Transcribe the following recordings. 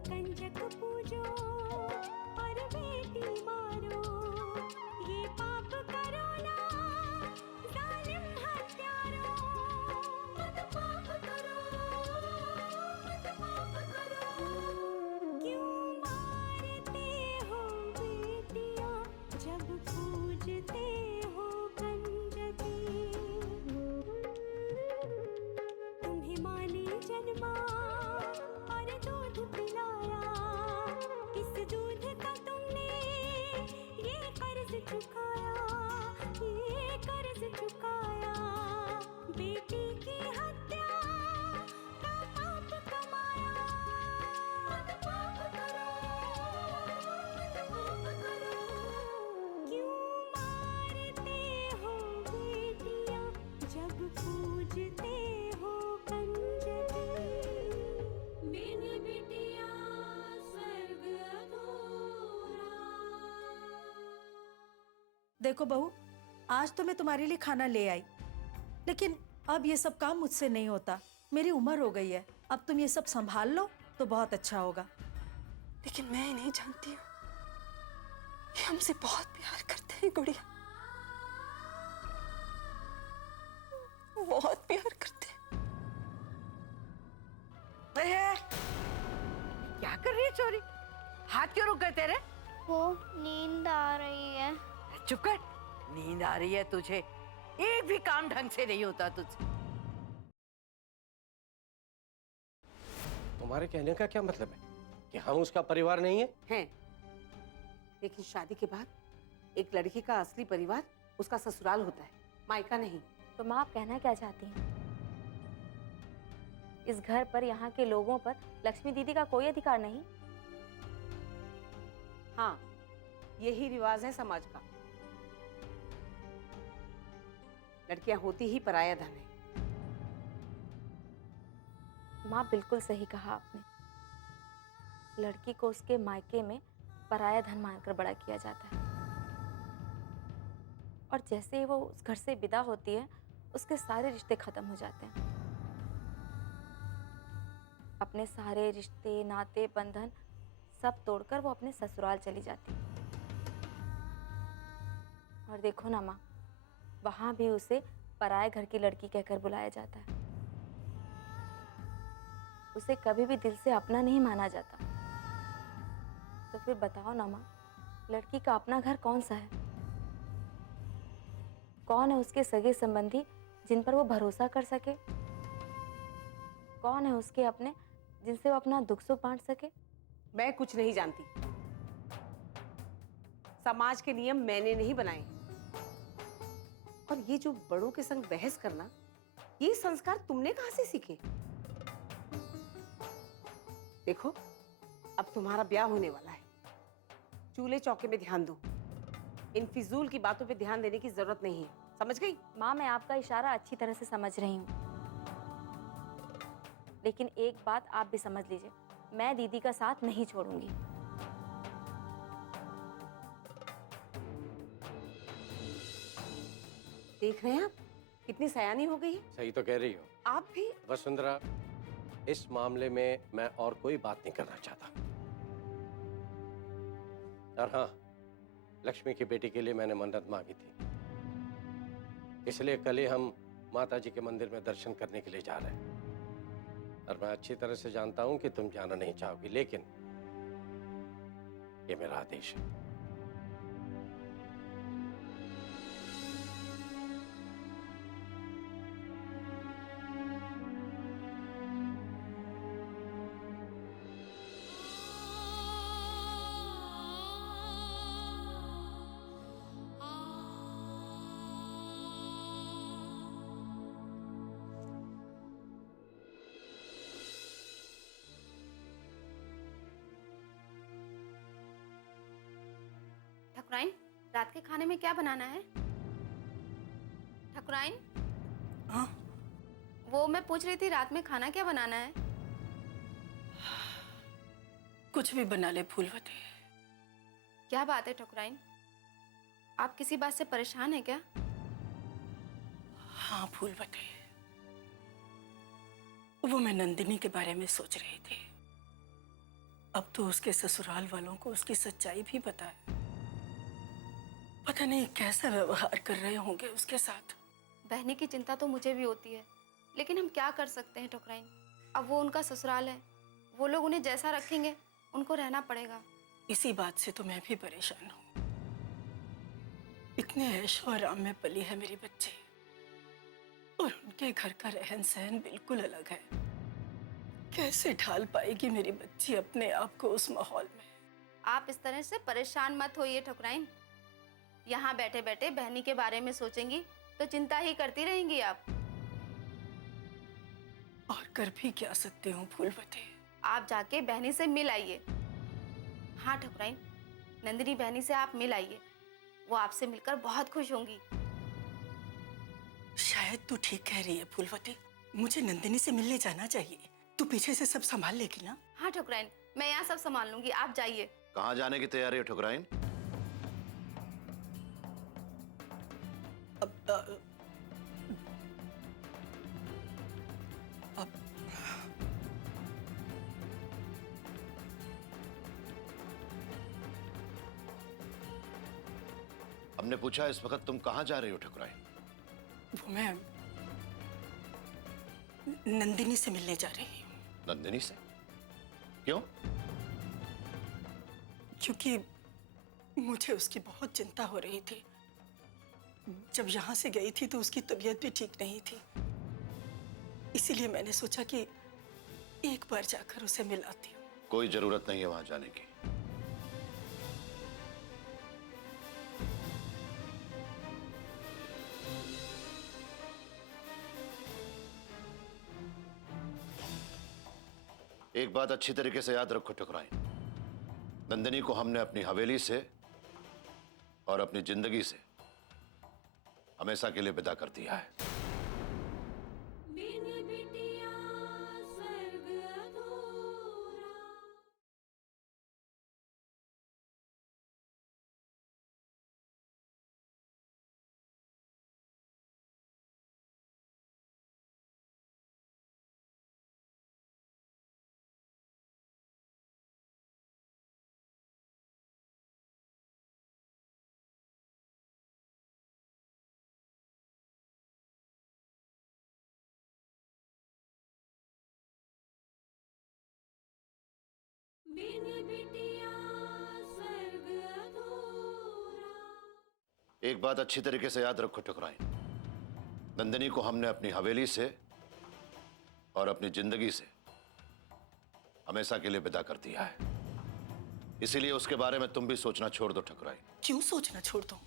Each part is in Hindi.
कंजक पूजो और बेटी मारो, ये पाप करो ना जालिम हत्यारो। मत पाप करो, मत पाप करो। क्यों मारते हो बेटियां जब पूजते हो कंजकी। तुम्हें माँ ने जन्मा और दूध पिलाया, इस दूध का तुमने ये कर्ज चुकाया, ये कर्ज चुकाया। बेटी की हत्या का पाप कमाया। मत पाप करो, मत पाप करो। क्यों मारते हो बेटियां जब पूजते हो कंजकी। बिन बिटिया स्वर्ग अधूरा। देखो बहू, आज तो मैं तुम्हारे लिए खाना ले आई, लेकिन अब ये सब काम मुझसे नहीं होता। मेरी उम्र हो गई है, अब तुम ये सब संभाल लो तो बहुत अच्छा होगा। लेकिन मैं नहीं जानती हूँ, ये हमसे बहुत प्यार करते हैं गुड़िया, बहुत प्यार करते हैं। क्या कर रही है चोरी? हाथ क्यों रुक गए तेरे? वो नींद आ रही है। चुप कर। नींद आ रही है तुझे? एक भी काम ढंग से नहीं होता तुझसे। तुम्हारे कहने का क्या मतलब है कि हम उसका परिवार नहीं है? हैं, लेकिन शादी के बाद एक लड़की का असली परिवार उसका ससुराल होता है, मायका नहीं। तो माँ, आप कहना क्या चाहती हैं? इस घर पर, यहाँ के लोगों पर लक्ष्मी दीदी का कोई अधिकार नहीं? हाँ, यही रिवाज है समाज का। लड़कियां होती ही पराया धन है। माँ, बिल्कुल सही कहा आपने। लड़की को उसके मायके में पराया धन मानकर बड़ा किया जाता है, और जैसे ही वो उस घर से विदा होती है, उसके सारे रिश्ते खत्म हो जाते हैं। अपने सारे रिश्ते, नाते, बंधन सब तोड़कर वो अपने ससुराल चली जाती है। और देखो ना माँ, वहां भी उसे पराये घर की लड़की कहकर बुलाया जाता है। उसे कभी भी दिल से अपना नहीं माना जाता। तो फिर बताओ ना माँ, लड़की का अपना घर कौन सा है? कौन है उसके सगे संबंधी जिन पर वो भरोसा कर सके? कौन है उसके अपने जिनसे वो अपना दुख सुख बांट सके? मैं कुछ नहीं जानती। समाज के नियम मैंने नहीं बनाए। और ये जो बड़ों के संग बहस करना, ये संस्कार तुमने कहां से सीखे? देखो, अब तुम्हारा ब्याह होने वाला है। चूल्हे चौके में ध्यान दो। इन फिजूल की बातों पे ध्यान देने की जरूरत नहीं है, समझ गई? माँ, मैं आपका इशारा अच्छी तरह से समझ रही हूँ, लेकिन एक बात आप भी समझ लीजिए, मैं दीदी का साथ नहीं छोड़ूंगी। देख रहे हैं आप कितनी सयानी हो गई है? सही तो कह रही हो आप भी। वसुंधरा, इस मामले में मैं और कोई बात नहीं करना चाहता। और हाँ, लक्ष्मी की बेटी के लिए मैंने मन्नत मांगी थी, इसलिए कल ही हम माता जी के मंदिर में दर्शन करने के लिए जा रहे हैं। और मैं अच्छी तरह से जानता हूं कि तुम जाना नहीं चाहोगी, लेकिन ये मेरा आदेश है। ठकुराइन, रात के खाने में क्या बनाना है? ठकुराइन, हाँ, वो मैं पूछ रही थी, रात में खाना क्या बनाना है? कुछ भी बना ले फूलवती। क्या बात है ठकुराइन, आप किसी बात से परेशान हैं क्या? हाँ फूलवती, वो मैं नंदिनी के बारे में सोच रही थी। अब तो उसके ससुराल वालों को उसकी सच्चाई भी पता है। पता नहीं कैसा व्यवहार कर रहे होंगे उसके साथ। बहनी की चिंता तो मुझे भी होती है, लेकिन हम क्या कर सकते हैं ठकुराइन। अब वो उनका ससुराल है, वो लोग उन्हें जैसा रखेंगे उनको रहना पड़ेगा। इसी बात से तो मैं भी परेशान हूँ। इतने ऐशो आराम में पली है मेरी बच्ची, और उनके घर का रहन सहन बिल्कुल अलग है। कैसे ढाल पाएगी मेरी बच्ची अपने आप को उस माहौल में? आप इस तरह से परेशान मत होइए ठकुराइन। यहाँ बैठे बैठे बहनी के बारे में सोचेंगी तो चिंता ही करती रहेंगी आप। और कर भी क्या सकते हो फूलवती? आप जाके बहनी से मिल आइए। हाँ ठकुराइन, नंदिनी बहनी से आप मिल आइए, वो आपसे मिलकर बहुत खुश होंगी। शायद तू ठीक कह रही है फूलवती, मुझे नंदिनी से मिलने जाना चाहिए। तू पीछे से सब संभाल लेगी ना? हाँ ठकुराइन, मैं यहाँ सब संभाल लूंगी, आप जाइए। कहाँ जाने की तैयारी है ठकुराइन? अब हमने पूछा इस वक्त तुम कहाँ जा रही हो ठकुराइन? वो मैं नंदिनी से मिलने जा रही हूँ। नंदिनी से? क्यों? क्योंकि मुझे उसकी बहुत चिंता हो रही थी। जब यहाँ से गई थी तो उसकी तबीयत भी ठीक नहीं थी, इसीलिए मैंने सोचा कि एक बार जाकर उसे मिलाती हूँ। कोई जरूरत नहीं है वहां जाने की। एक बात अच्छी तरीके से याद रखो ठकुराइन, नंदिनी को हमने अपनी हवेली से और अपनी जिंदगी से हमेशा के लिए विदा कर दिया है। एक बात अच्छी तरीके से याद रखो ठकुराइन, नंदिनी को हमने अपनी हवेली से और अपनी जिंदगी से हमेशा के लिए विदा कर दिया है। इसीलिए उसके बारे में तुम भी सोचना छोड़ दो ठकुराइन। क्यों सोचना छोड़ दूं?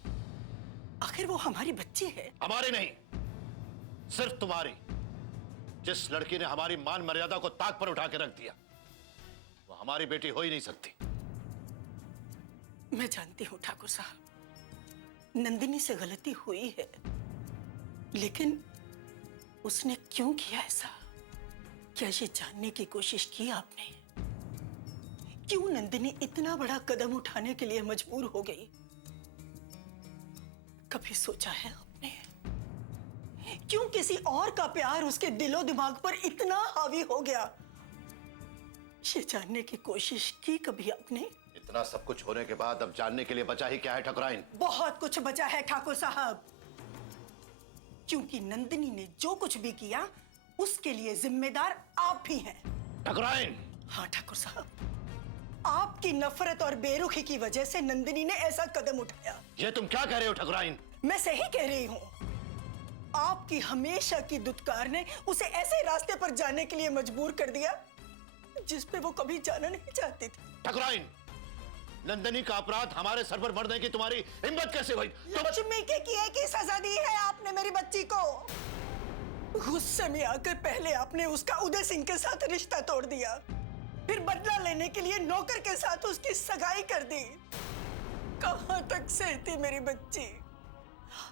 आखिर वो हमारी बच्ची है। हमारी नहीं, सिर्फ तुम्हारी। जिस लड़की ने हमारी मान मर्यादा को ताक पर उठा के रख दिया, वो हमारी बेटी हो ही नहीं सकती। मैं जानती हूँ ठाकुर साहब, नंदिनी से गलती हुई है, लेकिन उसने क्यों किया ऐसा? क्या ये जानने की कोशिश की आपने? क्यों नंदिनी इतना बड़ा कदम उठाने के लिए मजबूर हो गई? कभी सोचा है आपने? क्यों किसी और का प्यार उसके दिलो दिमाग पर इतना हावी हो गया? ये जानने की कोशिश की कभी आपने? इतना सब कुछ होने के बाद अब जानने के लिए बचा ही क्या है ठकुराइन? बहुत कुछ बचा है ठाकुर साहब, क्योंकि नंदिनी ने जो कुछ भी किया उसके लिए जिम्मेदार आप भी हैं। ठकुराइन! हाँ ठाकुर साहब, आपकी नफरत और बेरुखी की वजह से नंदिनी ने ऐसा कदम उठाया। ये तुम क्या कह रहे हो ठकुराइन? मैं सही कह रही हूँ। आपकी हमेशा की दुत्कार ने उसे ऐसे रास्ते पर जाने के लिए मजबूर कर दिया जिस पे वो कभी जाना नहीं चाहती थी। ठकुराइन, नंदिनी का अपराध हमारे सर पर मरने की तुम्हारी हिम्मत कैसे हुई? लक्ष्मी के किए की सजा दी है आपने मेरी बच्ची को। गुस्से में आकर पहले आपने उसका उदय सिंह के साथ रिश्ता तोड़ दिया, फिर बदला लेने के लिए नौकर के साथ उसकी सगाई कर दी। कहां तक सहती मेरी बच्ची?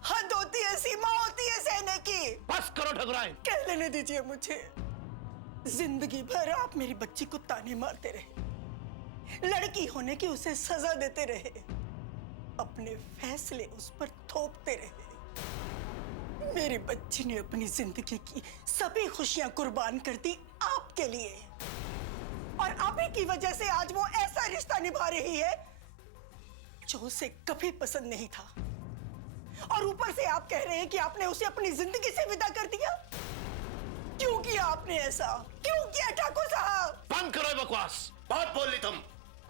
हद होती है, सीमा होती है सहने की। बस करो ठकुराइन। कह लेने दीजिए मुझे। जिंदगी भर आप मेरी बच्ची को ताने मारते रहे, लड़की होने की उसे सजा देते रहे, अपने फैसले उस पर थोपते रहे। मेरी बच्ची ने अपनी जिंदगी की सभी खुशियां कुर्बान कर दी आपके लिए। और आप ही की वजह से आज वो ऐसा रिश्ता निभा रही है जो उसे कभी पसंद नहीं था। और ऊपर से आप कह रहे हैं कि आपने उसे अपनी जिंदगी से विदा कर दिया। क्यों किया आपने ऐसा? क्यों किया ठाकुर साहब? बंद करो बकवास, बहुत बोल ली तुम।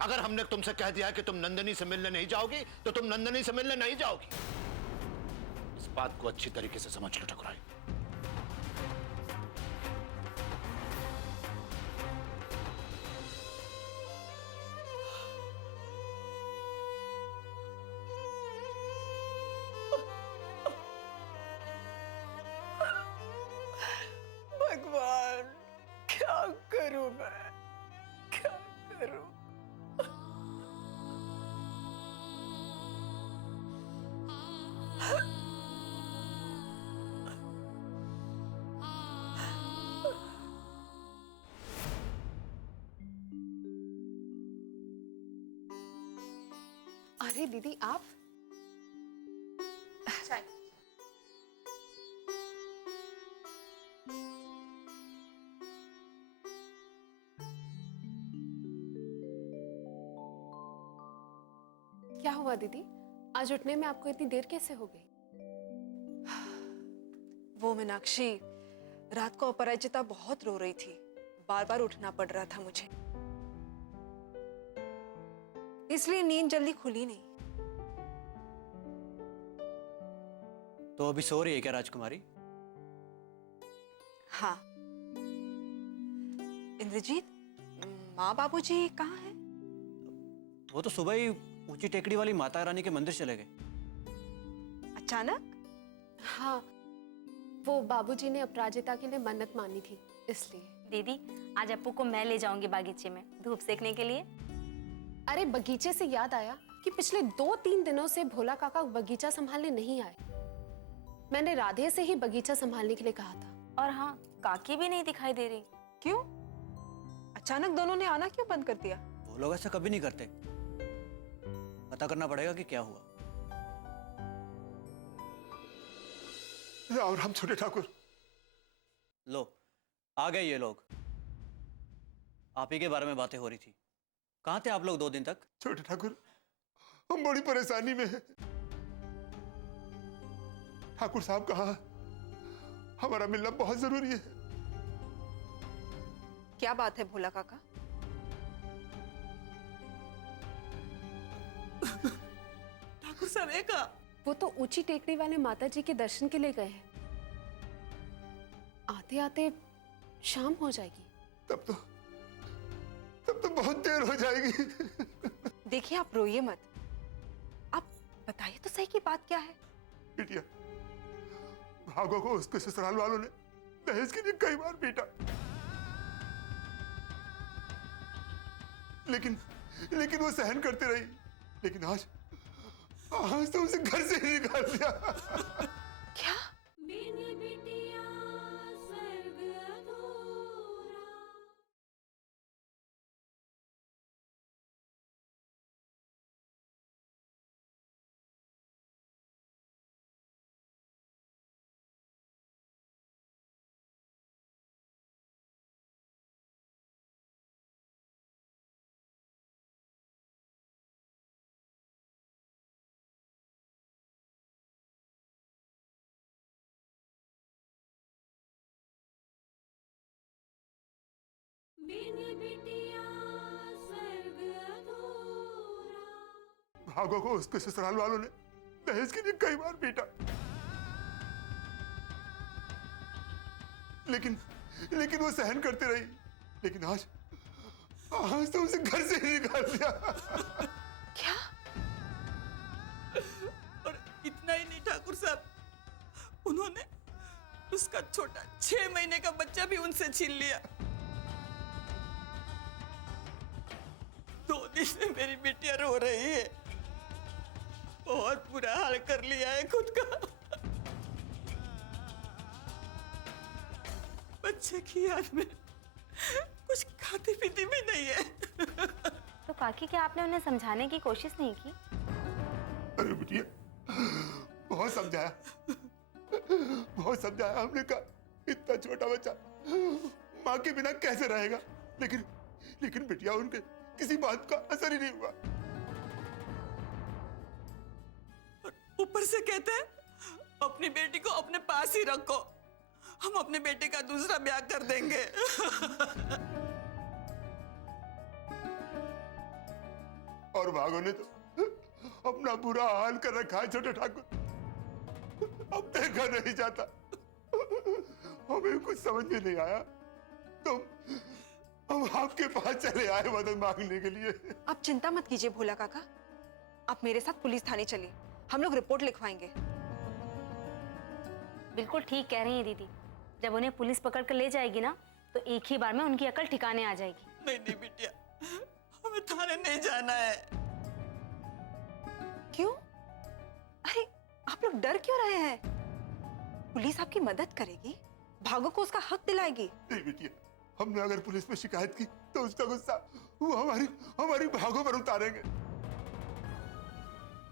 अगर हमने तुमसे कह दिया कि तुम नंदनी से मिलने नहीं जाओगी तो तुम नंदनी से मिलने नहीं जाओगी। इस बात को अच्छी तरीके से समझ लो ठकुराइन। भगवान, क्या करूं मैं, क्या करूं? अरे दीदी आप चाय। क्या हुआ दीदी, आज उठने में आपको इतनी देर कैसे हो गई? वो मीनाक्षी, रात को अपराजिता बहुत रो रही थी, बार बार उठना पड़ रहा था मुझे, इसलिए नींद जल्दी खुली नहीं। तो अभी सो रही है क्या राजकुमारी? हाँ। इंद्रजीत, माँ बाबूजी कहाँ हैं? वो तो सुबह ही ऊंची टेकड़ी वाली माता रानी के मंदिर चले गए। अचानक? हाँ, वो बाबूजी ने अपराजिता के लिए मन्नत मानी थी, इसलिए। दीदी, आज अप्पू को मैं ले जाऊंगी बागीचे में धूप सेकने के लिए। अरे बगीचे से याद आया कि पिछले 2-3 दिनों से भोला काका बगीचा संभालने नहीं आए। मैंने राधे से ही बगीचा संभालने के लिए कहा था। और हाँ, काकी भी नहीं दिखाई दे रही। क्यों? अचानक दोनों ने आना क्यों बंद कर दिया? वो लोग ऐसा कभी नहीं करते। पता करना पड़ेगा कि क्या हुआ। राम राम छोटे ठाकुर। लो, आ गए ये लोग। आप ही के बारे में बातें हो रही थी। कहाँ थे आप लोग 2 दिन तक? छोटे ठाकुर, हम बड़ी परेशानी में हैं। ठाकुर साहब कहाँ? हमारा मिलना बहुत जरूरी है। क्या बात है भोला काका? ठाकुर साहब कहा? वो तो ऊंची टेकड़ी वाले माता जी के दर्शन के लिए गए हैं। आते आते शाम हो जाएगी। तब तो बहुत देर हो जाएगी। देखिए, आप रोइए मत। आप बताइए तो सही की बात क्या है? बिटिया, भागो को उसके ससुराल वालों ने दहेज के लिए कई बार पीटा, लेकिन वो सहन करते रही। लेकिन आज तो उसे घर से ही निकाल दिया। क्या? भागो को उसके ससुराल वालों ने दहेज के लिए कई बार पीटा, लेकिन वो सहन करते रही। लेकिन आज तो उसे घर से ही निकाल दिया। क्या? और इतना ही नहीं ठाकुर साहब, उन्होंने उसका छोटा 6 महीने का बच्चा भी उनसे छीन लिया। 2 दिन से मेरी बिटिया रो रही है। बहुत बुरा हाल कर लिया है खुद का। बच्चे की याद में कुछ खाती पीती भी नहीं है। तो काकी, क्या आपने उन्हें समझाने की कोशिश नहीं की? अरे बिटिया, बहुत समझाया हमने। कहा इतना छोटा बच्चा माँ के बिना कैसे रहेगा, लेकिन बिटिया उनके किसी बात का असर ही नहीं हुआ। ऊपर से कहते हैं अपनी बेटी को अपने पास ही रखो, हम अपने बेटे का दूसरा ब्याह कर देंगे। और भागो ने तो अपना बुरा हाल कर रखा है छोटे ठाकुर, अब देखा नहीं जाता। हमें कुछ समझ में नहीं आया तो हम आपके पास चले आए मदद मांगने के लिए। आप चिंता मत कीजिए भोला काका, आप मेरे साथ पुलिस थाने चलिए, हम लोग रिपोर्ट लिखवाएंगे। बिल्कुल ठीक कह रही हैं दीदी, जब उन्हें पुलिस पकड़ कर ले जाएगी ना तो एक ही बार में उनकी अकल ठिकाने आ जाएगी। नहीं नहीं बिटिया, हमें थाने नहीं जाना है। क्यों? अरे आप लोग डर क्यों रहे हैं? पुलिस आपकी मदद करेगी, भागो को उसका हक दिलाएगी। नहीं बिटिया, हमने अगर पुलिस में शिकायत की तो उसका गुस्सा वो हमारी भागों पर उतारेंगे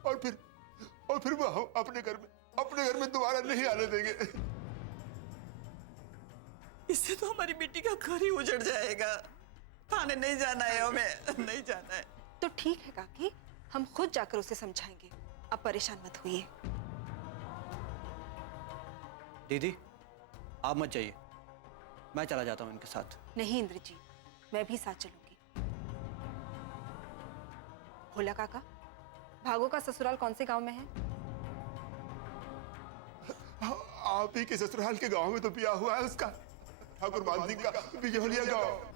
और फिर वो हम अपने घर में दोबारा नहीं आने देंगे। इससे तो हमारी बेटी का घर ही उजड़ जाएगा। थाने नहीं जाना है, हमें नहीं जाना है। तो ठीक है काकी, हम खुद जाकर उसे समझाएंगे, आप परेशान मत होइए। दीदी आप मत जाइए, मैं चला जाता हूँ इनके साथ। नहीं इंद्रजीत, मैं भी साथ चलूंगी। भोला काका, भागो का ससुराल कौन से गांव में है? आप ही के ससुराल के गांव में तो ब्याह हुआ है उसका, ठाकुर मान सिंह का बिजोलिया गांव।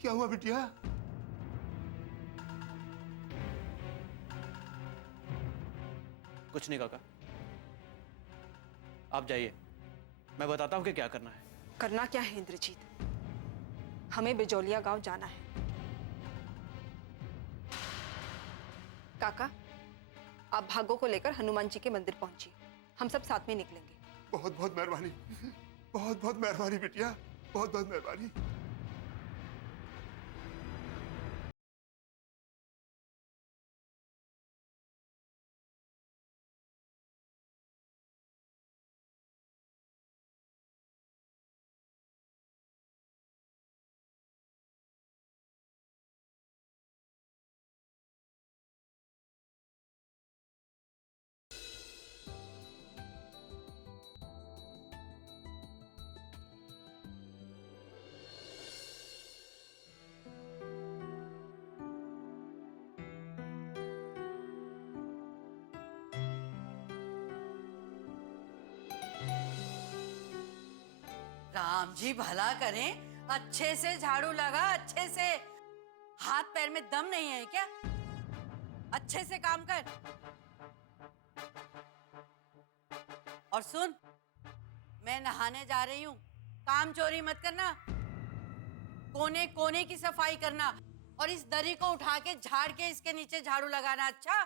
क्या हुआ बिटिया? कुछ नहीं काका, आप जाइए, मैं बताता हूँ कि क्या करना है। करना क्या है इंद्रजीत? हमें बिजोलिया गांव जाना है। काका, आप भागो को लेकर हनुमान जी के मंदिर पहुंचिए, हम सब साथ में निकलेंगे। बहुत बहुत मेहरबानी, बहुत बहुत मेहरबानी बिटिया, बहुत बहुत मेहरबानी। राम जी भला करें, अच्छे से झाड़ू लगा, अच्छे से। हाथ पैर में दम नहीं है क्या? अच्छे से काम कर। और सुन, मैं नहाने जा रही हूँ, काम चोरी मत करना। कोने कोने की सफाई करना और इस दरी को उठा के झाड़ के इसके नीचे झाड़ू लगाना। अच्छा?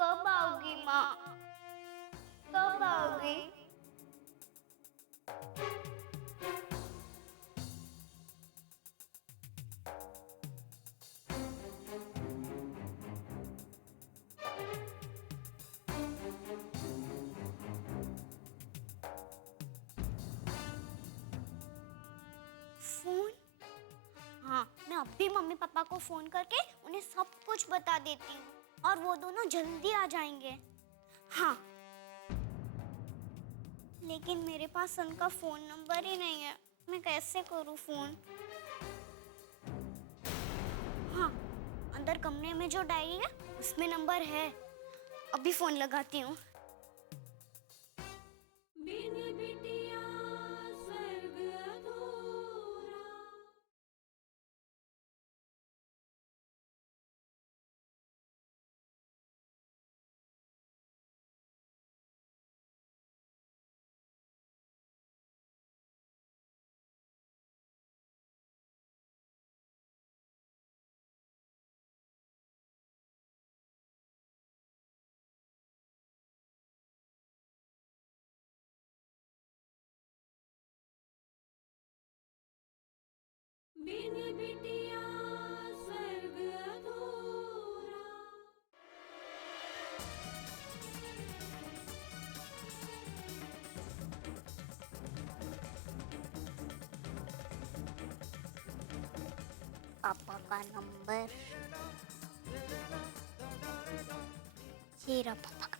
कब आओगी माँ? कब आओगी? फोन? हाँ, मैं अभी मम्मी पापा को फोन करके उन्हें सब कुछ बता देती हूँ और वो दोनों जल्दी आ जाएंगे। हाँ, लेकिन मेरे पास उनका फोन नंबर ही नहीं है, मैं कैसे करूँ फोन? हाँ, अंदर कमरे में जो डायरी है उसमें नंबर है, अभी फोन लगाती हूँ। बिन बिटिया स्वर्ग अधूरा। पापा का नंबर, ये रहा पापा का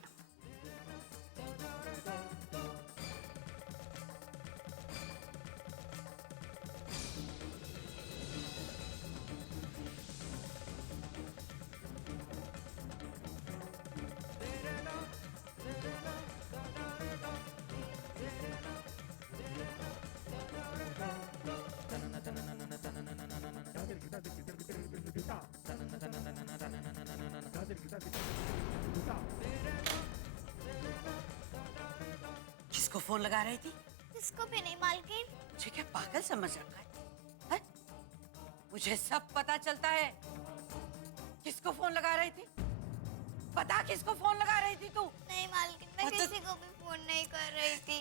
किसको फोन लगा रही थी? किसको भी नहीं मालकिन। मुझे क्या पागल समझ रखा है? मुझे सब पता चलता है। किसको फोन लगा रही थी? बता किसको फोन लगा रही थी तू? नहीं मालकिन, मैं किसी को भी फोन नहीं कर रही थी।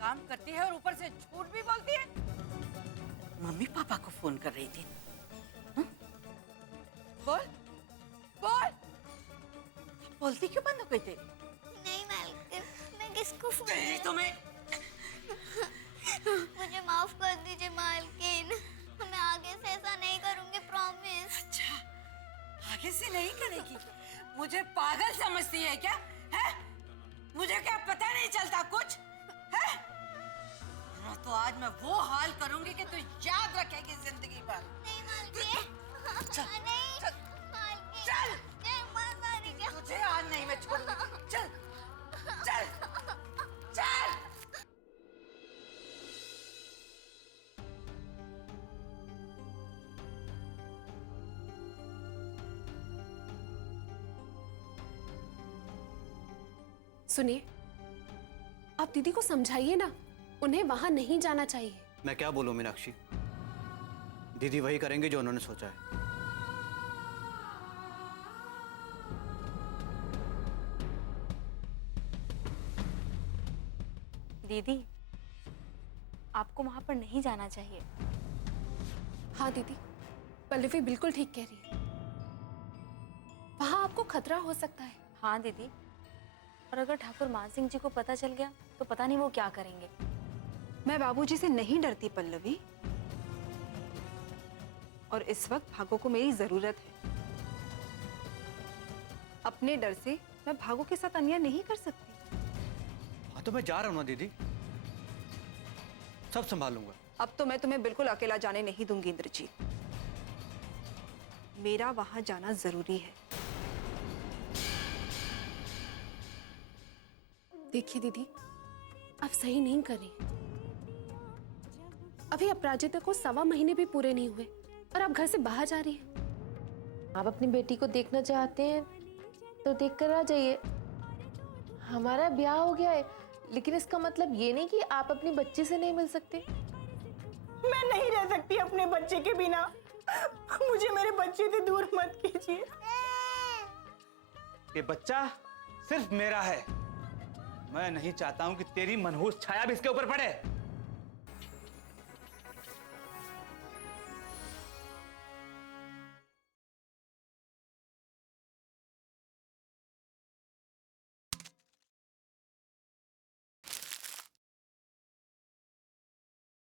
काम करती है और ऊपर से झूठ भी बोलती है। मम्मी पापा को फोन कर रही थी। हा? बोल बोल, बोलती क्यों बंद हो गई थी? नहीं मालकिन, मैं किसको फोन तुम्हें मुझे माफ कर दीजिए मालकिन, मैं आगे से ऐसा नहीं करूंगी, प्रॉमिस। अच्छा, आगे से नहीं करेगी? मुझे पागल समझती है क्या? है? मुझे क्या पता नहीं चलता कुछ? है? तो आज मैं वो हाल करूंगी कि तू याद रखेगी जिंदगी भर। नहीं मालकिन, चल, नहीं चल, मालकिन, चल। नहीं मार मारेंगे। तुझे आज नहीं मैं छोड़ूंगी। चल चल चल। सुनिए, आप दीदी को समझाइए ना, उन्हें वहां नहीं जाना चाहिए। मैं क्या बोलूं मीनाक्षी, दीदी वही करेंगे जो उन्होंने सोचा है। दीदी, आपको वहां पर नहीं जाना चाहिए। हाँ दीदी, पल्लवी बिल्कुल ठीक कह रही है। वहां आपको खतरा हो सकता है। हाँ दीदी, और अगर ठाकुर मान सिंह जी को पता चल गया तो पता नहीं वो क्या करेंगे। मैं बाबूजी से नहीं डरती पल्लवी, और इस वक्त भागो को मेरी जरूरत है। अपने डर से मैं भागो के साथ अन्याय नहीं कर सकती। हाँ तो मैं जा रहा हूं ना दीदी, सब संभालूंगा। अब तो मैं तुम्हें बिल्कुल अकेला जाने नहीं दूंगी इंद्रजीत, मेरा वहां जाना जरूरी है। देखिए दीदी, आप सही नहीं कर रही। अभी अपराजिता को 1.25 महीने भी पूरे नहीं हुए और आप घर से बाहर जा रही हैं। आप अपनी बेटी को देखना चाहते हैं तो देख कर आ जाइए। हमारा ब्याह हो गया है, लेकिन इसका मतलब ये नहीं कि आप अपनी बच्ची से नहीं मिल सकते। मैं नहीं रह सकती अपने बच्चे के बिना, मुझे मेरे बच्चे से दूर मत कीजिए। ये बच्चा सिर्फ मेरा है, मैं नहीं चाहता हूं कि तेरी मनहूस छाया भी इसके ऊपर पड़े।